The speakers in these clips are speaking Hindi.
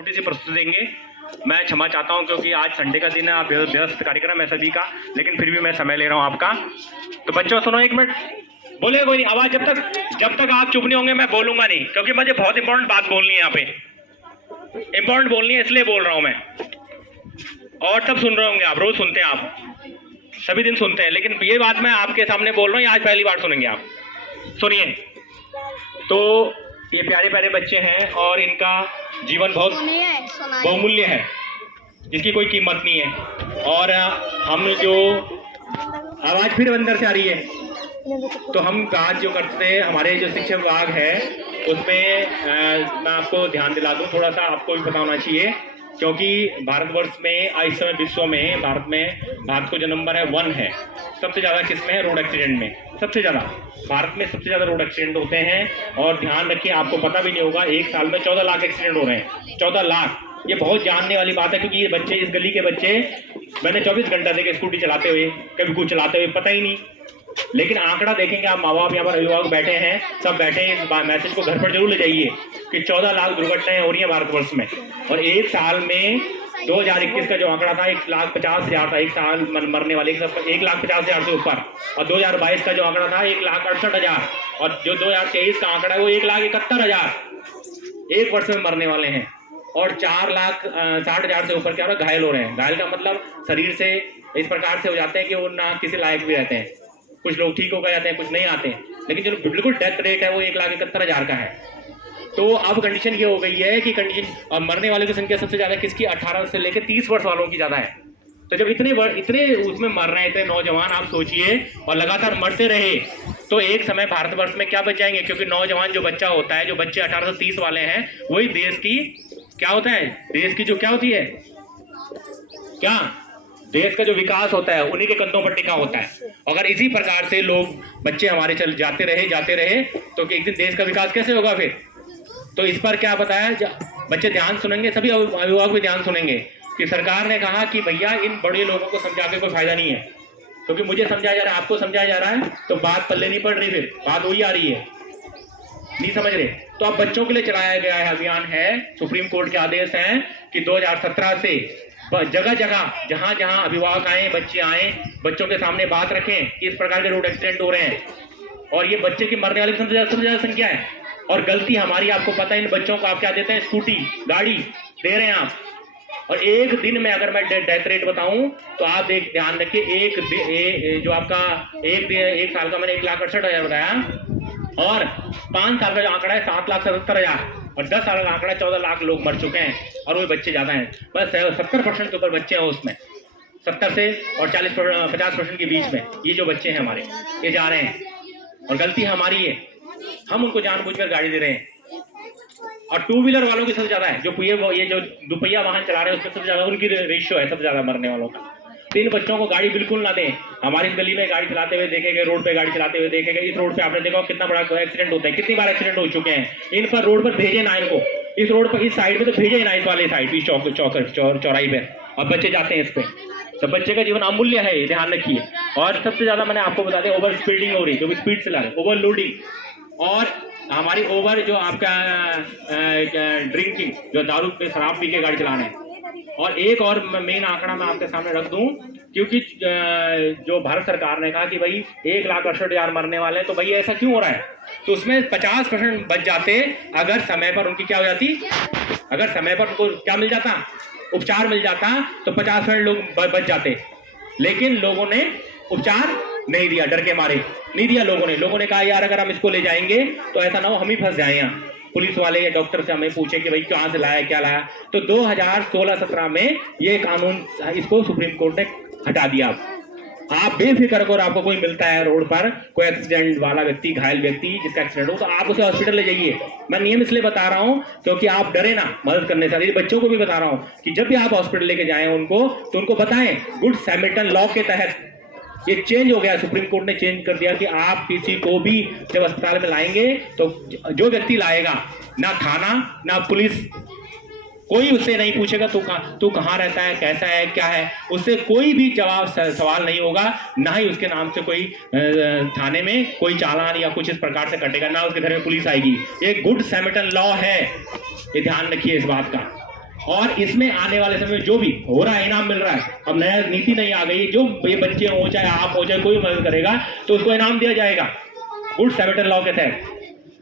छोटी सी प्रस्तुति देंगे। मैं क्षमा चाहता हूं क्योंकि आज संडे का दिन है, आप व्यस्त कार्यक्रम है सभी का, लेकिन फिर भी मैं समय ले रहा हूं आपका। तो बच्चों सुनो, एक मिनट बोले कोई नहीं, आवाज जब तक आप चुप नहीं होंगे मैं बोलूंगा नहीं, क्योंकि मुझे बहुत इंपॉर्टेंट बात बोलनी है, यहाँ पे इंपॉर्टेंट बोलनी है, इसलिए बोल रहा हूं मैं। और सब सुन रहे होंगे आप, रोज सुनते हैं आप, सभी दिन सुनते हैं, लेकिन ये बात मैं आपके सामने बोल रहा हूँ, आज पहली बार सुनेंगे आप। सुनिए, तो ये प्यारे प्यारे बच्चे हैं और इनका जीवन बहुत बहुमूल्य है, जिसकी कोई कीमत नहीं है। और हम जो आवाज़ फिर अंदर से आ रही है, तो हम आज जो करते हैं, हमारे जो शिक्षा विभाग है उसमें मैं आपको ध्यान दिला दूं, थोड़ा सा आपको भी पता होना चाहिए, क्योंकि भारतवर्ष में इस समय विश्व में भारत को जो नंबर है 1 है, सबसे ज़्यादा किसमें है? रोड एक्सीडेंट में सबसे ज़्यादा, भारत में सबसे ज़्यादा रोड एक्सीडेंट होते हैं। और ध्यान रखिए, आपको पता भी नहीं होगा, एक साल में 14 लाख एक्सीडेंट हो रहे हैं, 14 लाख। ये बहुत जानने वाली बात है, क्योंकि ये बच्चे, इस गली के बच्चे मैंने 24 घंटा देखे स्कूटी चलाते हुए, कभी कुछ चलाते हुए पता ही नहीं। लेकिन आंकड़ा देखेंगे आप, माँ बाप यहाँ पर अभिभावक बैठे हैं, सब बैठे हैं, इस मैसेज को घर पर जरूर ले जाइए कि 14 लाख दुर्घटनाएं हो रही हैं भारतवर्ष में। और एक साल में 2021 का जो आंकड़ा था 1,50,000 था, एक साल मरने वाले 1,50,000 से ऊपर। और 2022 का जो आंकड़ा था 1,68,000, और जो 2023 का आंकड़ा है वो 1,71,000 एक वर्ष में मरने वाले हैं। और 4,60,000 से ऊपर क्या हो रहा है? घायल हो रहे हैं। घायल का मतलब शरीर से इस प्रकार से हो जाते हैं कि वो ना किसी लायक भी रहते हैं, कुछ लोग ठीक होकर जाते हैं, कुछ नहीं आते हैं, लेकिन जो बिल्कुल डेथ रेट है वो 1,71,000 का है। तो अब कंडीशन ये हो गई है कि और मरने वालों की संख्या सबसे ज़्यादा किसकी? 18 से लेकर 30 वर्ष वालों की ज़्यादा है। तो जब इतने उसमें मर रहे हैं, इतने नौजवान, आप सोचिए, और लगातार मरते रहे, तो एक समय भारतवर्ष में क्या बच जाएंगे? क्योंकि नौजवान जो बच्चा होता है, जो बच्चे 18 से 30 वाले हैं, वही देश की क्या होता है? देश की जो क्या होती है, क्या देश का जो विकास होता है उन्हीं के कंधों पर टिका होता है। अगर इसी प्रकार से लोग बच्चे हमारे जाते रहे तो एक दिन देश का विकास कैसे होगा फिर? तो इस पर क्या बताया, बच्चे ध्यान सुनेंगे, सभी अभिभावक भी ध्यान सुनेंगे कि सरकार ने कहा कि भैया इन बड़े लोगों को समझा के कोई फायदा नहीं है, क्योंकि मुझे समझाया जा रहा है, आपको समझाया जा रहा है, तो बात पल्ले नहीं पड़ रही, फिर बात वही आ रही है, नहीं समझ रहे। तो अब बच्चों के लिए चलाया गया है अभियान है, सुप्रीम कोर्ट के आदेश हैं कि 2017 से जगह जगह जहां जहां अभिभावक आए, बच्चे आए, बच्चों के सामने बात रखें कि इस प्रकार के रोड एक्सीडेंट हो रहे हैं, और ये बच्चे की मरने वाली सबसे ज्यादा संख्या है। और गलती हमारी, आपको पता है, इन बच्चों को आप क्या देते हैं? स्कूटी, गाड़ी दे रहे हैं आप। और एक दिन में अगर मैं डेथ रेट बताऊं तो आप ध्यान रखिए, जो आपका एक साल का मैंने 1,68,000 बताया, और 5 साल का जो आंकड़ा है 7,77,000, और 10 साल का आंकड़ा 14 लाख लोग मर चुके हैं, और वो बच्चे ज़्यादा हैं, बस 70% के ऊपर बच्चे हैं उसमें, 70 से और 50% के बीच में ये जो बच्चे हैं हमारे, ये जा रहे हैं। और गलती हमारी है, हम उनको जानबूझकर गाड़ी दे रहे हैं। और 2 व्हीलर वालों की सबसे ज़्यादा है, ये जो दुपहिया वाहन चला रहे हैं उसमें सबसे ज़्यादा उनकी रेशियो है, सबसे ज़्यादा मरने वालों का। तो इन बच्चों को गाड़ी बिल्कुल ना दें। हमारी गली में गाड़ी चलाते हुए देखे गए, रोड पे गाड़ी चलाते हुए देखे गए, इस रोड पे आपने देखा कितना बड़ा एक्सीडेंट होता है, कितनी बार एक्सीडेंट हो चुके हैं। इन पर रोड पर भेजे ना, इनको इस रोड पर, इस साइड में तो भेजे ना, इस वाले साइड, इस चौराही पे, और बच्चे जाते हैं इस पे। तो बच्चे का जीवन अमूल्य है, ध्यान रखिए। और सबसे ज़्यादा मैंने आपको बता दें, ओवर स्पीडिंग हो रही, जो भी स्पीड से ला रहे, ओवरलोडिंग, और हमारी ओवर जो आपका ड्रिंकिंग, जो दारू पे शराब पी के गाड़ी चलाना है। और एक और मेन आंकड़ा मैं आपके सामने रख दूं, क्योंकि जो भारत सरकार ने कहा कि भाई 1,68,000 मरने वाले हैं, तो भाई ऐसा क्यों हो रहा है? तो उसमें 50% बच जाते अगर समय पर उनकी क्या हो जाती, अगर समय पर उनको क्या मिल जाता, उपचार मिल जाता, तो 50% लोग बच जाते। लेकिन लोगों ने उपचार नहीं दिया, डर के मारे नहीं दिया लोगों ने कहा यार अगर हम इसको ले जाएंगे तो ऐसा ना हो हम ही फंस जाए यहाँ, पुलिस वाले या डॉक्टर से हमें पूछे कि भाई कहाँ से लाया, क्या लाया। तो 2016-17 में ये कानून, इसको सुप्रीम कोर्ट ने हटा दिया। आप बेफिक्र अगर आपको कोई मिलता है रोड पर, कोई एक्सीडेंट वाला व्यक्ति, घायल व्यक्ति जिसका एक्सीडेंट हो, तो आप उसे हॉस्पिटल ले जाइए। मैं नियम इसलिए बता रहा हूँ क्योंकि आप डरे ना मदद करने से। बच्चों को भी बता रहा हूँ कि जब भी आप हॉस्पिटल लेके जाएं उनको, तो उनको बताएं गुड सैमरिटन लॉ के तहत। ये चेंज हो गया, सुप्रीम कोर्ट ने चेंज कर दिया कि आप किसी को भी जब अस्पताल में लाएंगे, तो जो व्यक्ति लाएगा, ना थाना ना पुलिस, कोई उससे नहीं पूछेगा तू कहाँ रहता है, कैसा है, क्या है, उससे कोई भी सवाल नहीं होगा, ना ही उसके नाम से कोई थाने में कोई चालान या कुछ इस प्रकार से कटेगा, ना उसके घर में पुलिस आएगी। ये गुड सैमरिटन लॉ है, ये ध्यान रखिए इस बात का। और इसमें आने वाले समय में जो भी हो रहा है, इनाम मिल रहा है, अब नया नीति नहीं आ गई, जो ये बच्चे हो चाहे आप हो चाहे कोई मदद करेगा तो उसको इनाम दिया जाएगा गुड सैमरिटन लॉ के तहत,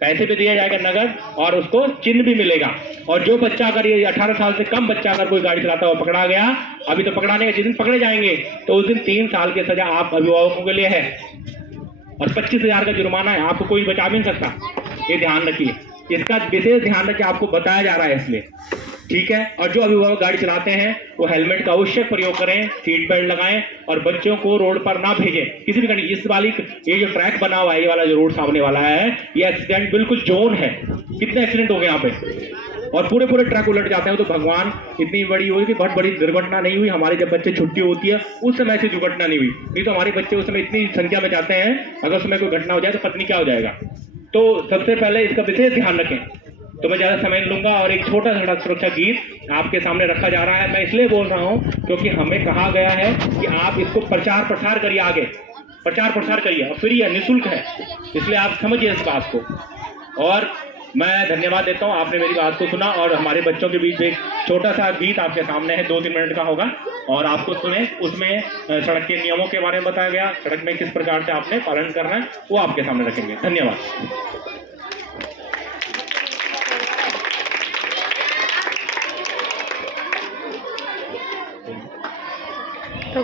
पैसे भी दिया जाएगा नगद और उसको चिन्ह भी मिलेगा। और जो बच्चा अगर ये 18 साल से कम बच्चा अगर कोई गाड़ी चलाता हुआ पकड़ा गया, अभी तो पकड़ाने के जिस दिन पकड़े जाएंगे तो उस दिन 3 साल की सजा आप अभिभावकों के लिए है और 25,000 का जुर्माना है, आपको कोई बचा भी नहीं सकता। ये ध्यान रखिए, इसका विशेष ध्यान रखिए, आपको बताया जा रहा है इसलिए, ठीक है। और जो अभिभावक गाड़ी चलाते हैं वो हेलमेट का अवश्य प्रयोग करें, सीट बेल्ट लगाएं और बच्चों को रोड पर ना भेजें किसी भी कंडीशन। इस वाली ये जो ट्रैक बना हुआ है, ये वाला जो रोड सामने वाला है, ये एक्सीडेंट बिल्कुल जोन है। कितने एक्सीडेंट हो गए यहाँ पे और पूरे ट्रक उलट जाते हैं। तो भगवान इतनी बड़ी हुई कि बहुत बड़ी दुर्घटना नहीं हुई। हमारे जब बच्चे छुट्टी होती है उस समय ऐसी दुर्घटना नहीं हुई, नहीं तो हमारे बच्चे उस समय इतनी संख्या में जाते हैं, अगर उस समय कोई घटना हो जाए तो पत्नी क्या हो जाएगा। तो सबसे पहले इसका विशेष ध्यान रखें। तो मैं ज़्यादा समय नहीं लूंगा और एक छोटा सा सुरक्षा गीत आपके सामने रखा जा रहा है। मैं इसलिए बोल रहा हूँ क्योंकि हमें कहा गया है कि आप इसको प्रचार प्रसार करिए, आगे प्रचार प्रसार करिए, और फ्री है, निःशुल्क है, इसलिए आप समझिए इस बात को। और मैं धन्यवाद देता हूँ, आपने मेरी बात को सुना और हमारे बच्चों के बीच एक छोटा सा गीत आपके सामने है, 2-3 मिनट का होगा और आपको सुने। उसमें सड़क के नियमों के बारे में बताया गया, सड़क में किस प्रकार से आपने पालन करना है वो आपके सामने रखेंगे। धन्यवाद। तो